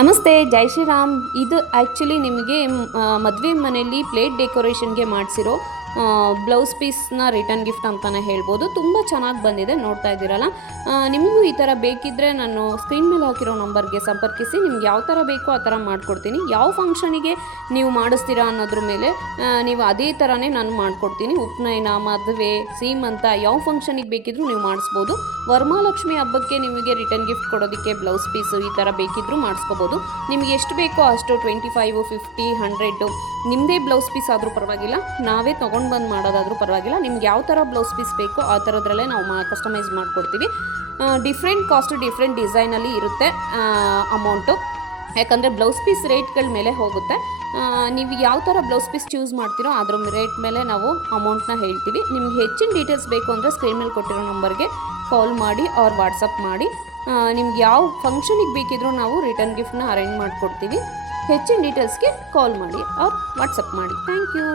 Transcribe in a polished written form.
ನಮಸ್ತೆ, ಜೈ ಶ್ರೀರಾಮ್. ಇದು ಆ್ಯಕ್ಚುಲಿ ನಿಮಗೆ ಮದುವೆ ಮನೆಯಲ್ಲಿ ಪ್ಲೇಟ್ ಡೆಕೋರೇಷನ್ಗೆ ಮಾಡಿಸಿರೋ ಬ್ಲೌಸ್ ಪೀಸ್ನ ರಿಟರ್ನ್ ಗಿಫ್ಟ್ ಅಂತಲೇ ಹೇಳ್ಬೋದು. ತುಂಬ ಚೆನ್ನಾಗಿ ಬಂದಿದೆ, ನೋಡ್ತಾ ಇದ್ದೀರಲ್ಲ. ನಿಮಗೂ ಈ ಥರ ಬೇಕಿದ್ದರೆ ನಾನು ಸ್ಕ್ರೀನ್ ಮೇಲೆ ಹಾಕಿರೋ ನಂಬರ್ಗೆ ಸಂಪರ್ಕಿಸಿ. ನಿಮ್ಗೆ ಯಾವ ಥರ ಬೇಕೋ ಆ ಥರ ಮಾಡಿಕೊಡ್ತೀನಿ. ಯಾವ ಫಂಕ್ಷನಿಗೆ ನೀವು ಮಾಡಿಸ್ತೀರಾ ಅನ್ನೋದ್ರ ಮೇಲೆ ನೀವು ಅದೇ ಥರನೇ ನಾನು ಮಾಡಿಕೊಡ್ತೀನಿ. ಉಪನಯನ, ಮದುವೆ, ಸೀಮಂತ ಯಾವ ಫಂಕ್ಷನಿಗೆ ಬೇಕಿದ್ರೂ ನೀವು ಮಾಡಿಸ್ಬೋದು. ವರಮಹಾಲಕ್ಷ್ಮಿ ಹಬ್ಬಕ್ಕೆ ನಿಮಗೆ ರಿಟರ್ನ್ ಗಿಫ್ಟ್ ಕೊಡೋದಕ್ಕೆ ಬ್ಲೌಸ್ ಪೀಸು ಈ ಥರ ಬೇಕಿದ್ರೂ ಮಾಡಿಸ್ಕೋಬೋದು. ನಿಮಗೆ ಎಷ್ಟು ಬೇಕೋ ಅಷ್ಟು 25, 50, 100 ನಿಮ್ಮದೇ ಬ್ಲೌಸ್ ಪೀಸ್ ಆದರೂ ಪರವಾಗಿಲ್ಲ, ನಾವೇ ತೊಗೊಂಡು ಬಂದು ಮಾಡೋದಾದರೂ ಪರವಾಗಿಲ್ಲ. ನಿಮ್ಗೆ ಯಾವ ಥರ ಬ್ಲೌಸ್ ಪೀಸ್ ಬೇಕೋ ಆ ಥರದ್ರಲ್ಲೇ ನಾವು ಕಸ್ಟಮೈಸ್ ಮಾಡಿಕೊಡ್ತೀವಿ. ಡಿಫ್ರೆಂಟ್ ಕಾಸ್ಟು, ಡಿಫ್ರೆಂಟ್ ಡಿಸೈನಲ್ಲಿ ಇರುತ್ತೆ ಅಮೌಂಟು. ಯಾಕಂದರೆ ಬ್ಲೌಸ್ ಪೀಸ್ ರೇಟ್ಗಳ ಮೇಲೆ ಹೋಗುತ್ತೆ. ನೀವು ಯಾವ ಥರ ಬ್ಲೌಸ್ ಪೀಸ್ ಚೂಸ್ ಮಾಡ್ತೀರೋ ಅದ್ರ ರೇಟ್ ಮೇಲೆ ನಾವು ಅಮೌಂಟ್ನ ಹೇಳ್ತೀವಿ. ನಿಮ್ಗೆ ಹೆಚ್ಚಿನ ಡೀಟೇಲ್ಸ್ ಬೇಕು ಅಂದರೆ ಸ್ಕ್ರೀನ್ ಮೇಲೆ ಕೊಟ್ಟಿರೋ ನಂಬರ್ಗೆ ಕಾಲ್ ಮಾಡಿ ಅವ್ರು ವಾಟ್ಸಪ್ ಮಾಡಿ. ನಿಮ್ಗೆ ಯಾವ ಫಂಕ್ಷನಿಗೆ ಬೇಕಿದ್ರೂ ನಾವು ರಿಟರ್ನ್ ಗಿಫ್ಟ್ನ ಅರೇಂಜ್ ಮಾಡಿಕೊಡ್ತೀವಿ. ಹೆಚ್ಚಿನ ಡೀಟೇಲ್ಸ್ಗೆ ಕಾಲ್ ಮಾಡಿ ಅವ್ರು ವಾಟ್ಸಪ್ ಮಾಡಿ. Thank you.